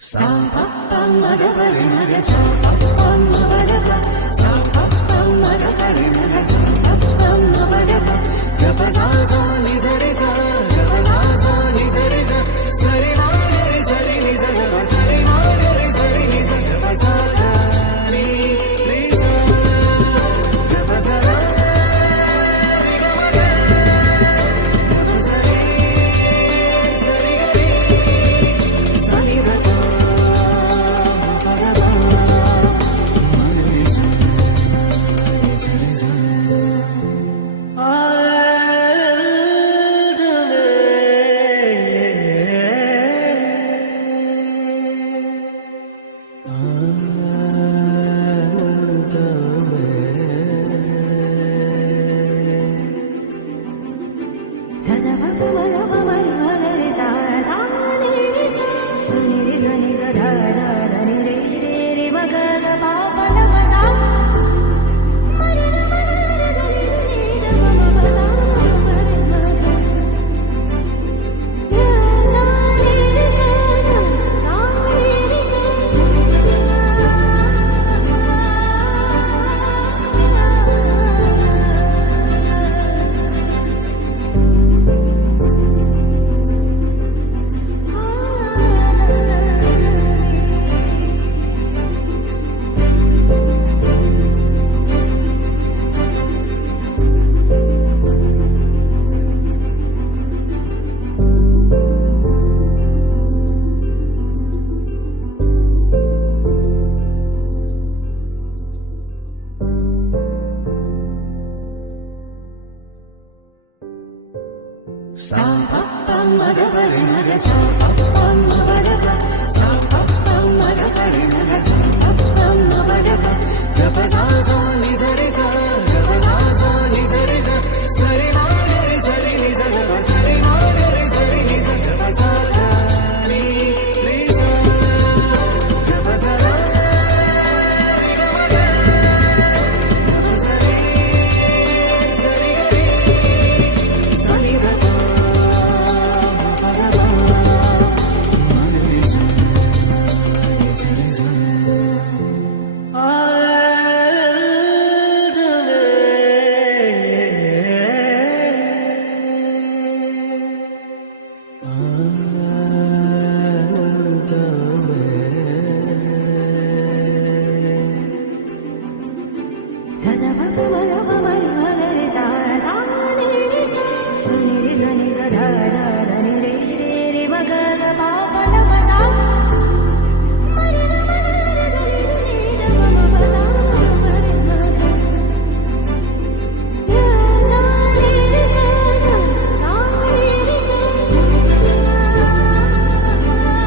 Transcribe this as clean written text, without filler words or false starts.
Sa pa pa ma ga pa re ma ga sa pa pa ma ba ga pa sa pa pa ma ga pa re ma ga sa pa pa ma ba ga pa ga pa sa sa ni sa re sa ga pa sa sa ni sa re sa sa re ma ga re sa re ni sa ga pa sa re ma ga re sa re ni sa ga pa sa ga ni re sa ga pa sa ga re ga ma ga ga pa sa re sa re ga re sa ni ga pa Ah